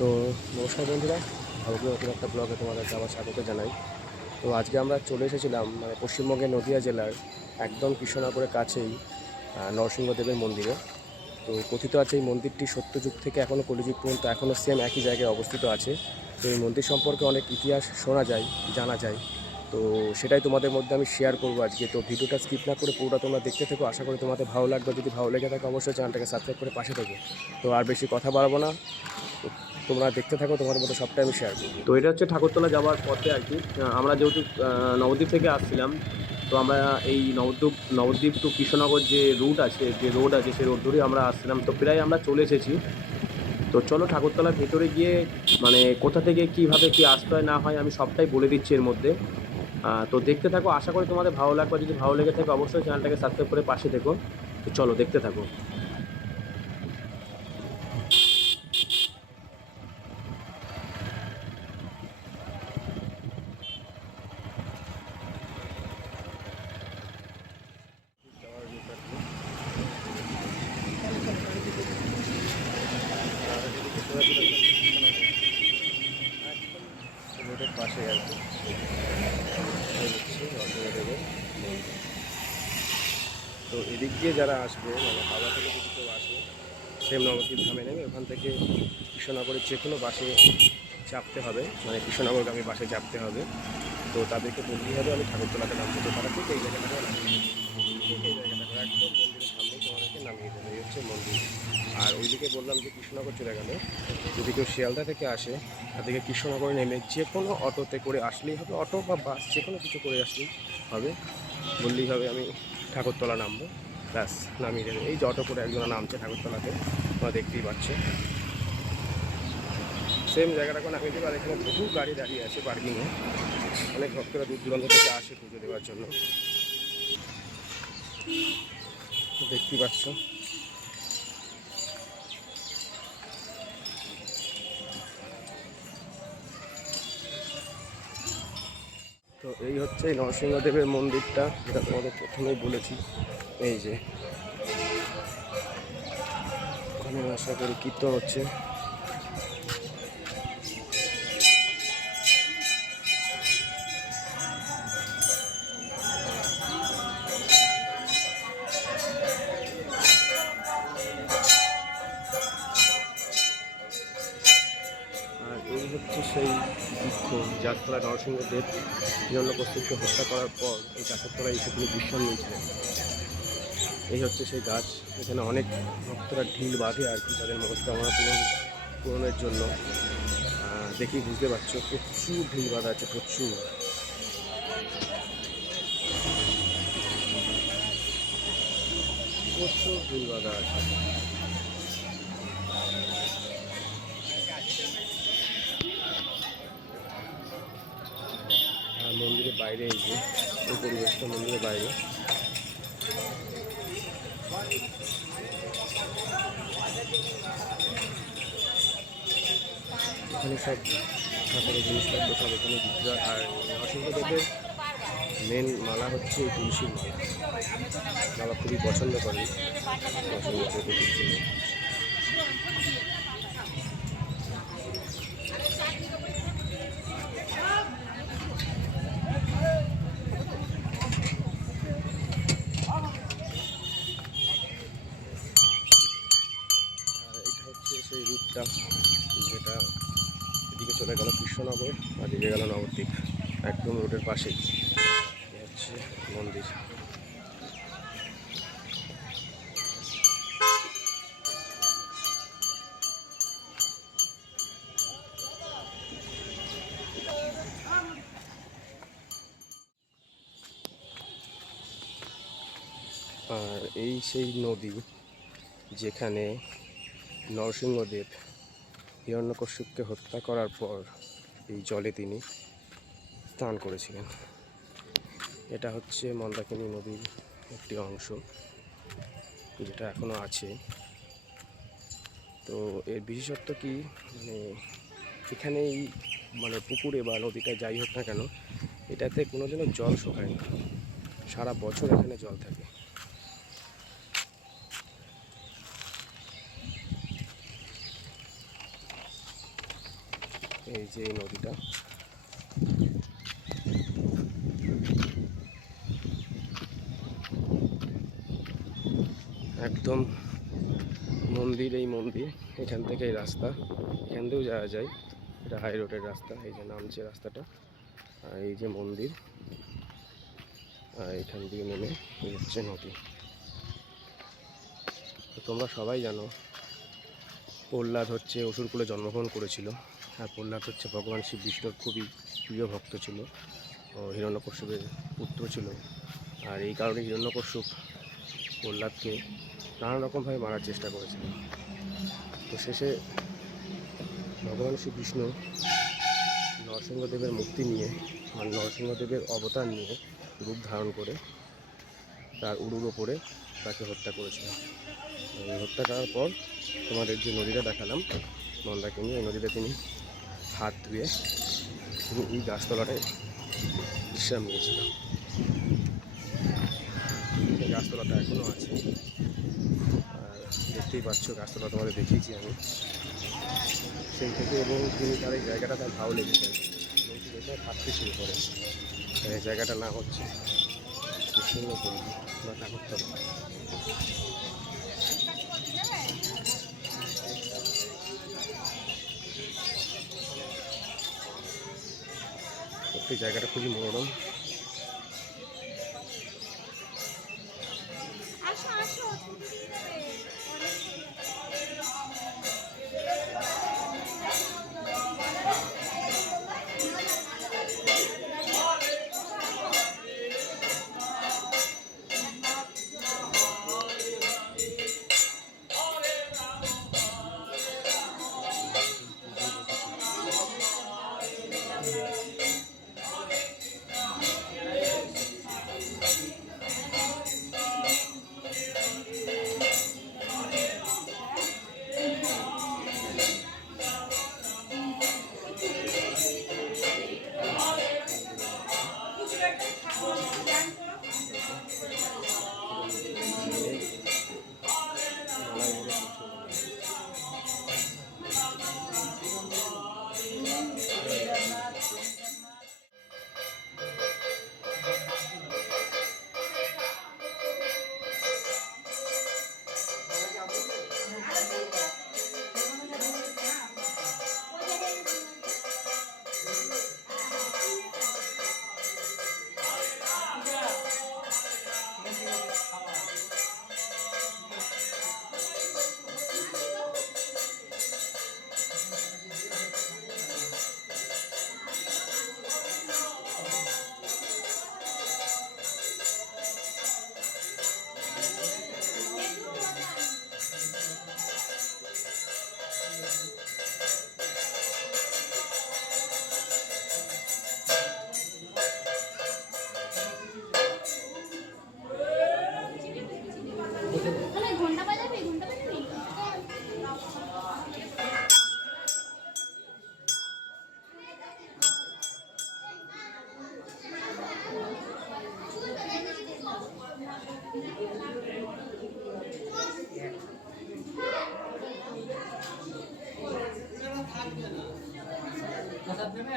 তো নমস্কার বন্ধুরা, ভারতীয় নতুন একটা ব্লগে তোমাদেরকে আবার স্বাগত জানাই। তো আজকে আমরা চলে এসেছিলাম মানে পশ্চিমবঙ্গের নদিয়া জেলার একদম কৃষ্ণনগরের কাছেই নরসিংহদেবের মন্দিরে। তো কথিত আছে এই মন্দিরটি সত্যযুগ থেকে এখনও কলিযুগ পর্যন্ত এখনও সেম একই জায়গায় অবস্থিত আছে। তো এই মন্দির সম্পর্কে অনেক ইতিহাস শোনা যায়, জানা যায়। তো সেটাই তোমাদের মধ্যে আমি শেয়ার করব আজকে। তো ভিডিওটা স্কিপ না করে পুরোটা তোমরা দেখতে থেকো। আশা করি তোমাদের ভালো লাগবে। যদি ভালো লেগে থাকে, অবশ্যই চ্যানেলটাকে সাবস্ক্রাইব করে পাশে থেকো। তো আর বেশি কথা বাড়াবো না। তোমরা দেখতে থাকো তোমাদের মতো সবটাই আমি শেয়ার করব। তো এটা হচ্ছে ঠাকুরতলা যাওয়ার পথে আর কি। আমরা যেহেতু নবদ্বীপ থেকে আসছিলাম, তো আমরা এই নবদ্বীপ নবদ্বীপ টু কৃষ্ণনগর যে রুট আছে, যে রোড আছে সেই রোড ধরেই আমরা আসছিলাম। তো প্রায় আমরা চলে এসেছি। তো চলো ঠাকুরতলার ভেতরে গিয়ে মানে কোথা থেকে কীভাবে কি আসতে হয় না হয়, আমি সবটাই বলে দিচ্ছি এর মধ্যে। তো দেখতে থাকো, আশা করি তোমাদের ভালো লাগবে। যদি ভালো লেগে থাকে, অবশ্যই চ্যানেলটাকে সাবস্ক্রাইব করে পাশে থেকো। তো চলো দেখতে থাকো রোডের পাশে আর কি এই হচ্ছে নরসিংহদেবের মন্দির। তো এদিক দিয়ে যারা আসবে মানে হাওড়া থেকে যদি কেউ আসে সেম নবদ্বীপ ধামে নেমে ওখান থেকে কৃষ্ণনগরের যে কোনো বাসে চাপতে হবে। মানে কৃষ্ণনগরগামী বাসে চাপতে হবে। তো তাদেরকে বলতেই হবে, আমি ঠাকুরতলাতে নামবো তো তারা ঠিক, এই। ঠিক এই একদম মন্দিরের সামনেই তোমাদেরকে নামিয়ে দেবে, এই হচ্ছে মন্দির। আর ওইদিকে বললাম যে কৃষ্ণনগর চলে গেলে, যদি কেউ শিয়ালদা থেকে আসে, তাদেরকে কৃষ্ণনগরে নেমে যে কোনো অটোতে করে আসলেই হবে, অটো বা বাস, যে কোনো কিছু করে আসলেই হবে। বললেই হবে, আমি ঠাকুরতলা নামবো। ব্যাস, নামিয়ে দেবে। এই যে অটো করে একজন নামছে ঠাকুরতলাতে, তোমরা দেখতেই পাচ্ছ। সেম জায়গাটা করে নামিয়ে দেবে, আর এখানে বহু গাড়ি দাঁড়িয়ে আছে পার্কিংয়ে অনেক ভক্তরা দূর দূরান্ত থেকে আসে পুজো দেওয়ার জন্য। দেখতেই পাচ্ছ। তো এই হচ্ছে নরসিংহদেবের মন্দিরটা, যেটা তোমাদের প্রথমেই বলেছি। এই যে। ওখানে আশা করি কীর্তন হচ্ছে। হচ্ছে সেই বৃক্ষ যাত্রা নরসিংহদেব হিরণ্যকশ্যপকে হত্যা করার পর এই গাছের তলায় এসে তিনি বিশ্রাম নিয়েছিলেন। এই হচ্ছে সেই গাছ। এখানে অনেক ভক্তরা ঢিল বাঁধে আর কি তাদের মনস্কামনা পূরণ, পূরণের জন্য। দেখেই বুঝতে পারছ? প্রচুর ঢিল বাঁধা আছে, প্রচুর। প্রচুর ঢিল বাঁধা আছে। মন্দিরের বাইরে এই যে পরিবেশটা মন্দিরের বাইরে। এখানে সব ঠাকুরের জিনিসপত্র সব এখানে বিক্রি হয়। আর নরসিংহদেবের মেন মালা হচ্ছে এই তুলসীর মালা। বাবা খুবই পছন্দ করেন অসংখ্য তুলসীর মালা আর এটা হচ্ছে সেই রুটটা যেটা এদিকে চলে গেল কৃষ্ণনগর আর এদিকে গেল নবদ্বীপ একদম রোডের পাশেই। হচ্ছে মন্দির। আর এই সেই নদী যেখানে নরসিংহদেব হিরণ্যকশ্যপকে হত্যা করার পর এই জলে তিনি স্নান করেছিলেন। এটা হচ্ছে মন্দাকিনী নদীর একটি অংশ, যেটা এখনও আছে। তো এর বিশেষত্ব কি? মানে এখানেই মানে পুকুরে বা নদীটা যাই হোক না কেন, এটাতে কোনোদিনও জল শোকায় না। সারা বছর এখানে জল থাকে। এই যে নদীটা। একদম মন্দির, এই মন্দির, এখান থেকে এই রাস্তা। এখান থেকেও যাওয়া যায়। এটা হাই রোডের রাস্তা, এই যে নামছে রাস্তাটা। আর এই যে মন্দির, আর এখান দিয়ে নেমে হচ্ছে নদী। তো তোমরা সবাই জানো, প্রহ্লাদ হচ্ছে, অসুরকুলে জন্মগ্রহণ করেছিল। আর প্রহ্লাদ হচ্ছে ভগবান শিব বিষ্ণুর খুবই প্রিয় ভক্ত ছিল ও হিরণ্যকশ্যপের পুত্র ছিল। আর এই কারণে হিরণ্যকশ্যপ প্রহ্লাদকে নানা রকমভাবে মারার চেষ্টা করেছিল তো শেষে ভগবান শ্রী নরসিংহদেবের মুক্তি নিয়ে আর নরসিংহদেবের অবতার নিয়ে রূপ ধারণ করে তার উড়ুর ওপরে তাকে হত্যা করেছিল এই হত্যা করার পর তোমাদের যে নদীটা দেখালাম মন্দাকিনী এই নদীতে তিনি হাত ধুয়ে পুরো এই গাছতলাটায় বিশ্রাম নিয়েছিল এই গাছতলাটা এখনও আছে। দেখতেই পাচ্ছ গাছতলা তোমাদের দেখিয়েছি আমি। সেই থেকে এবং তিনি তার এই জায়গাটা তার ভালো লেগেছে এবং তিনি থাকতে শুরু করে। এই জায়গাটা না হচ্ছে কৃষ্ণপল্লী বা ঠাকুরতলা সত্যি জায়গাটা খুবই মনোরম।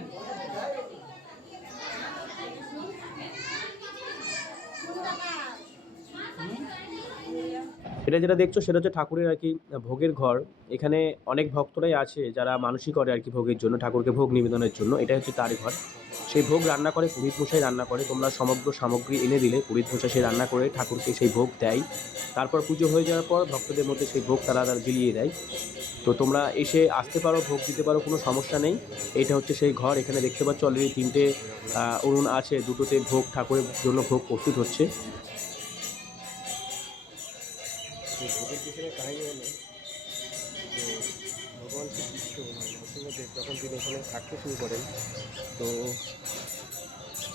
বলেন এটা যেটা দেখছ সেটা হচ্ছে ঠাকুরের আর কি ভোগের ঘর। এখানে অনেক ভক্তরাই আছে যারা মানসিক করে আর কি ভোগের জন্য, ঠাকুরকে ভোগ নিবেদনের জন্য। এটা হচ্ছে তার ঘর। সেই ভোগ রান্না করে, পুরীত মশাই রান্না করে। তোমরা সমগ্র সামগ্রী এনে দিলে, পুরীত মশাই সেই রান্না করে, ঠাকুরকে সেই ভোগ দেয়। তারপর পুজো হয়ে যাওয়ার পর ভক্তদের মধ্যে সেই ভোগ তারা তারা বিলিয়ে দেয়। তো তোমরা এসে আসতে পারো, ভোগ দিতে পারো, কোনো সমস্যা নেই। এটা হচ্ছে সেই ঘর। এখানে দেখতে পাচ্ছ অলরেডি তিনটে অরুণ আছে। দুটোতে ভোগ, ঠাকুরের জন্য ভোগ প্রস্তুত হচ্ছে। এই ভোগের পিছনে কাহিনী হলো যে ভগবান শ্রী বিষ্ণু নরসিংহদেব যখন তিনি এখানে থাকতে শুরু করেন, তো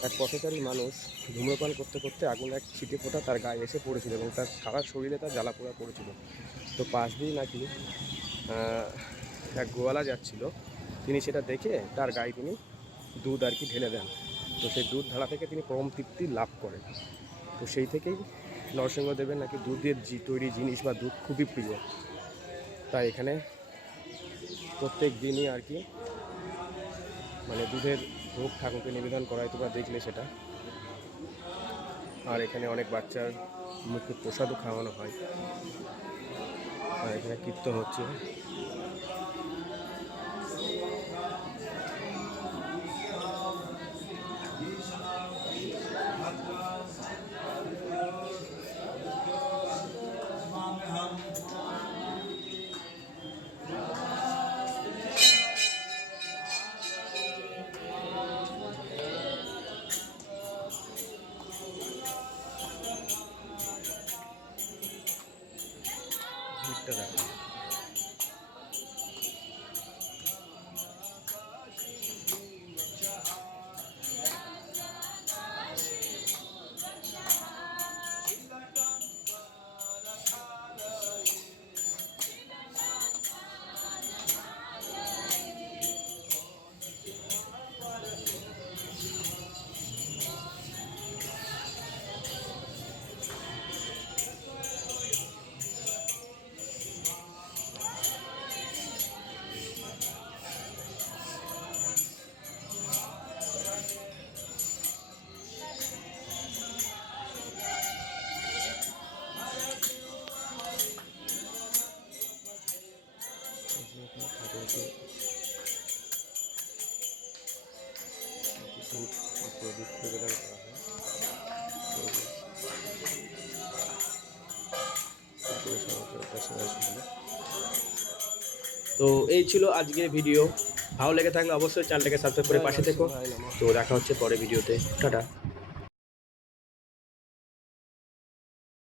এক পথচারী মানুষ ধূম্রপান করতে করতে আগুন এক ছিটে ফোটা তার গায়ে এসে পড়েছিল এবং তার সারা শরীরে তার জ্বালা পোড়া পড়েছিল। তো পাশ দিয়ে নাকি এক গোয়ালা যাচ্ছিল। তিনি সেটা দেখে তার গায়ে তিনি দুধ আর কি ঢেলে দেন। তো সেই দুধ ধারা থেকে তিনি পরম তৃপ্তি লাভ করেন। তো সেই থেকেই নরসিংহদেবের নাকি দুধের জি তৈরি জিনিস বা দুধ খুবই প্রিয়। তাই এখানে প্রত্যেক দিনই আর কি মানে দুধের ভোগ ঠাকুরকে নিবেদন করা হয় তোমরা দেখলে সেটা। আর এখানে অনেক বাচ্চার মুখে প্রসাদও খাওয়ানো হয়। আর এখানে কীর্তন হচ্ছে। ধূপ প্রদীপ করা হয়। তো এই ছিল আজকের ভিডিও। ভালো লেগে থাকলে অবশ্যই চ্যানেলটাকে সাবস্ক্রাইব করে পাশে থেকো। তো দেখা হচ্ছে পরে ভিডিওতে। টাটা।